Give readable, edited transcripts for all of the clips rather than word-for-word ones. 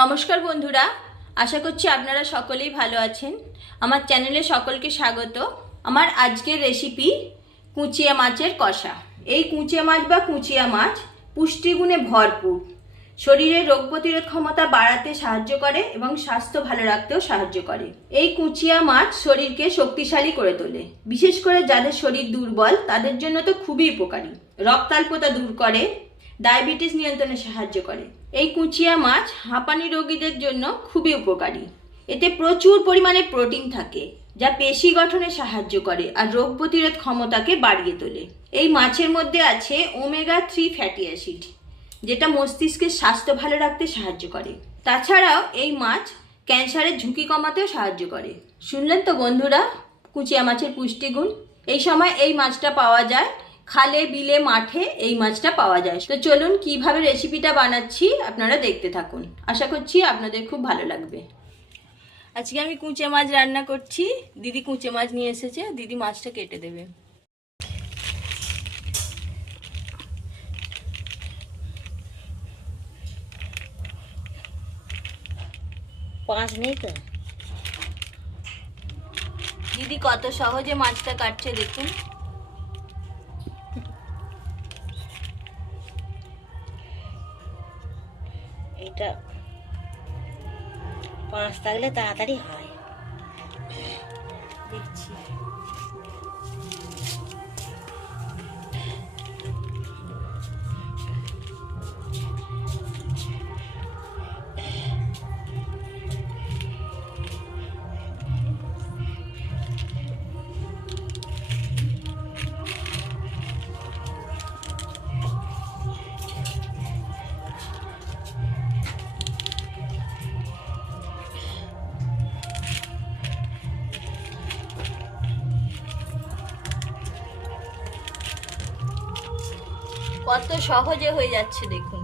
নমস্কার বন্ধুরা, আশা করছি আপনারা সকলেই ভালো আছেন। আমার চ্যানেলে সকলকে স্বাগত। আমার আজকের রেসিপি কুচিয়া মাছের কষা। এই কুচিয়া মাছ বা কুচিয়া মাছ পুষ্টিগুণে ভরপুর, শরীরের রোগ প্রতিরোধ ক্ষমতা বাড়াতে সাহায্য করে এবং স্বাস্থ্য ভালো রাখতেও সাহায্য করে। এই কুচিয়া মাছ শরীরকে শক্তিশালী করে তোলে, বিশেষ করে যাদের শরীর দুর্বল তাদের জন্য তো খুবই উপকারী। রক্তাল্পতা দূর করে, ডায়াবেটিস নিয়ন্ত্রণে সাহায্য করে। এই কুচিয়া মাছ হাঁপানি রোগীদের জন্য খুবই উপকারী। এতে প্রচুর পরিমাণে প্রোটিন থাকে, যা পেশি গঠনে সাহায্য করে আর রোগ প্রতিরোধ ক্ষমতাকে বাড়িয়ে তোলে। এই মাছের মধ্যে আছে ওমেগা-3 ফ্যাটি অ্যাসিড, যেটা মস্তিষ্কের স্বাস্থ্য ভালো রাখতে সাহায্য করে। তাছাড়াও এই মাছ ক্যান্সারের ঝুঁকি কমাতেও সাহায্য করে। শুনলেন তো বন্ধুরা কুচিয়া মাছের পুষ্টিগুণ। এই সময় এই মাছটা পাওয়া যায়, খালে বিলে মাঠে এই মাছটা পাওয়া যায়। তো চলুন কিভাবে রেসিপিটা বানাচ্ছি আপনারা দেখতে থাকুন, আশা করছি আপনাদের খুব ভালো লাগবে। আজকে আমি কুচিয়া মাছ রান্না করছি। দিদি কুচিয়া মাছ নিয়ে এসেছে, দিদি মাছটা কেটে দেবে। পাঁচ নেই তো দিদি কত সহজে মাছটা কাটছে দেখুন। এটা পাঁচ থাকলে তাড়াতাড়ি হয়। দেখছি কত সহজে হয়ে যাচ্ছে দেখুন।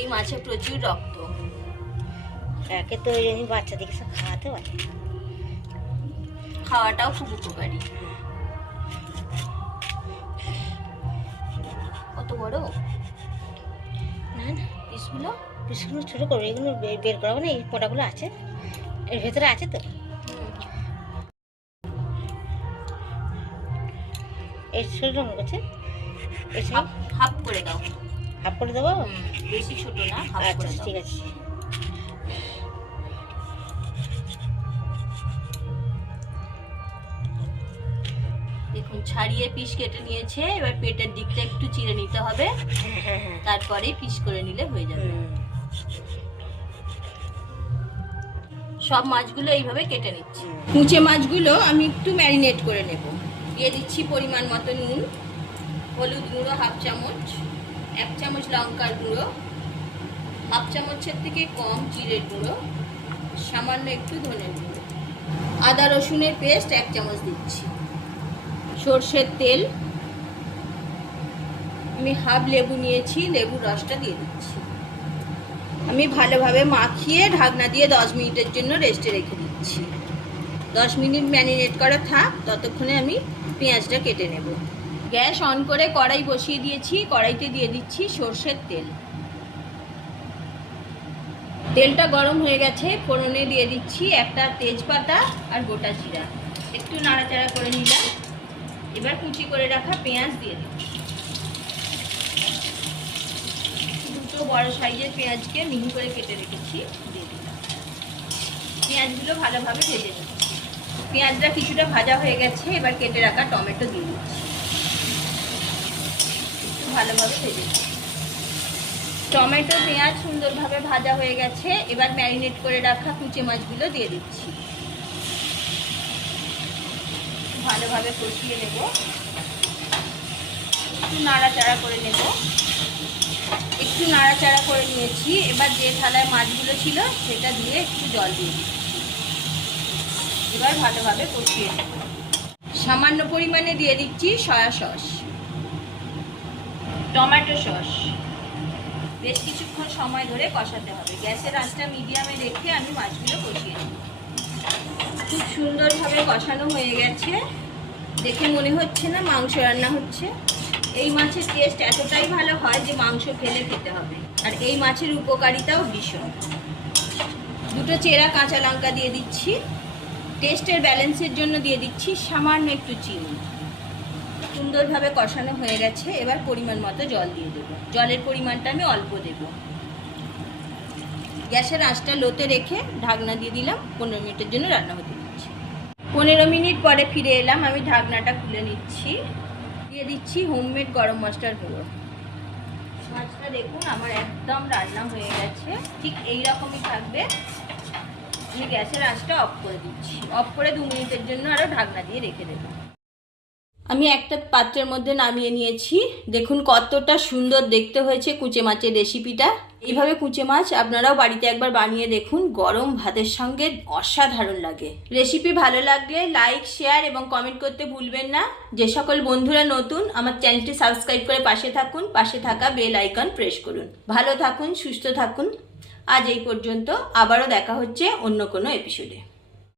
এই মাছে প্রচুর রক্ত, একে তো ওই জন্য বাচ্চাদেরকে সব খাওয়াতে পারে। খাওয়াটাও খুব উপকারী। কত বড় না না, পিসগুলো। পিসগুলো ছোটো করবো, এগুলো বের করাবো না। এই পোটাগুলো আছে, এর ভেতরে আছে তো। এর ছোটো রঙ করছে, হাফ করে দাও। হাফ করে দেবো। বেশি ছোট না, হাফ করে আচ্ছা দাও। ঠিক আছে। দেখুন ছাড়িয়ে পিস কেটে নিয়েছে। এবার পেটের দিকটা একটু চিড়ে নিতে হবে, তারপরে পিস করে নিলে হয়ে যাবে। সব মাছগুলো এইভাবে কেটে নিচ্ছি। কুচে মাছগুলো আমি একটু ম্যারিনেট করে নেব। দিয়ে দিচ্ছি পরিমাণ মতো নুন, হলুদ গুঁড়ো হাফ চামচ, 1 চামচ লঙ্কার গুঁড়ো, হাফ চামচের থেকে কম জিরের গুঁড়ো, সামান্য একটু ধনের গুঁড়ো, আদা রসুনের পেস্ট 1 চামচ দিচ্ছি, সর্ষের তেল, আমি হাফ লেবু নিয়েছি, লেবুর রসটা দিয়ে দিচ্ছি। আমি ভালোভাবে মাখিয়ে ঢাকনা দিয়ে 10 মিনিটের জন্য রেস্টে রেখে দিচ্ছি। 10 মিনিট ম্যারিনেট করা থাক, ততক্ষণে আমি পেঁয়াজটা কেটে নেব। গ্যাস অন করে কড়াই বসিয়ে দিয়েছি, কড়াইতে দিয়ে দিচ্ছি সর্ষের তেল। তেলটা গরম হয়ে গেছে, ফোড়নে দিয়ে দিচ্ছি একটা তেজপাতা আর গোটা জিরা। একটু নাড়াচাড়া করে নিলাম। এবার কুচি করে রাখা পেঁয়াজ দিয়ে দিচ্ছি। দুটো বড় সাইজের পেঁয়াজকে মিহি করে কেটে রেখেছি, দিয়ে দিলাম। পেঁয়াজগুলো ভালোভাবে ভেজে নিচ্ছি। পেঁয়াজটা কিছুটা ভাজা হয়ে গেছে, এবার কেটে রাখা টমেটো দিয়ে দিচ্ছি। একটু ভালোভাবে ভেজে নিচ্ছি। টমেটো পেঁয়াজ সুন্দরভাবে ভাজা হয়ে গেছে, এবার ম্যারিনেট করে রাখা কুচে মাছগুলো দিয়ে দিচ্ছি। ভালোভাবে কষিয়ে নেব, একটু নাড়াচাড়া করে নেব। একটু নাড়াচাড়া করে নিয়েছি। এবার যে থালায় মাছগুলো ছিল সেটা দিয়ে একটু জল দিয়ে দিচ্ছি। এবার ভালোভাবে কষিয়ে নেব। সামান্য পরিমাণে দিয়ে দিচ্ছি সয়া সস, টমেটো সস। বেশ কিছুক্ষণ সময় ধরে কষাতে হবে। গ্যাসের আঁচটা মিডিয়ামে রেখে আমি মাছগুলো কষিয়ে নেব। খুব সুন্দরভাবে কষানো হয়ে গেছে, দেখে মনে হচ্ছে না মাংস রান্না হচ্ছে। এই মাছের টেস্ট এতটাই ভালো হয় যে মাংস ফেলে খেতে হবে। আর এই মাছের উপকারিতাও ভীষণ। দুটো চেরা কাঁচা লঙ্কা দিয়ে দিচ্ছি। টেস্টের ব্যালেন্সের জন্য দিয়ে দিচ্ছি সামান্য একটু চিনি। সুন্দরভাবে কষানো হয়ে গেছে, এবার পরিমাণ মতো জল দিয়ে দেবো। জলের পরিমাণটা আমি অল্প দেব। গ্যাসের আঁচটা লোতে রেখে ঢাকনা দিয়ে দিলাম। 15 মিনিটের জন্য রান্না হতে দিচ্ছি। 15 মিনিট পরে ফিরে এলাম। আমি ঢাকনাটা খুলে নিচ্ছি। দিয়ে দিচ্ছি হোমমেড গরম মশলার গুঁড়ো। মাছটা দেখুন আমার একদম রান্না হয়ে গেছে, ঠিক এই রকমই থাকবে। আমি গ্যাসের আঁচটা অফ করে দিচ্ছি। অফ করে 2 মিনিটের জন্য আরও ঢাকনা দিয়ে রেখে দেবো। আমি একটা পাত্রের মধ্যে নামিয়ে নিয়েছি। দেখুন কতটা সুন্দর দেখতে হয়েছে কুঁচে মাছের রেসিপিটা। এইভাবে কুঁচে মাছ আপনারাও বাড়িতে একবার বানিয়ে দেখুন, গরম ভাতের সঙ্গে অসাধারণ লাগে। রেসিপি ভালো লাগলে লাইক, শেয়ার এবং কমেন্ট করতে ভুলবেন না। যে সকল বন্ধুরা নতুন, আমার চ্যানেলটি সাবস্ক্রাইব করে পাশে থাকুন। পাশে থাকা বেল আইকন প্রেস করুন। ভালো থাকুন, সুস্থ থাকুন। আজ এই পর্যন্ত। আবারও দেখা হচ্ছে অন্য কোনো এপিসোডে।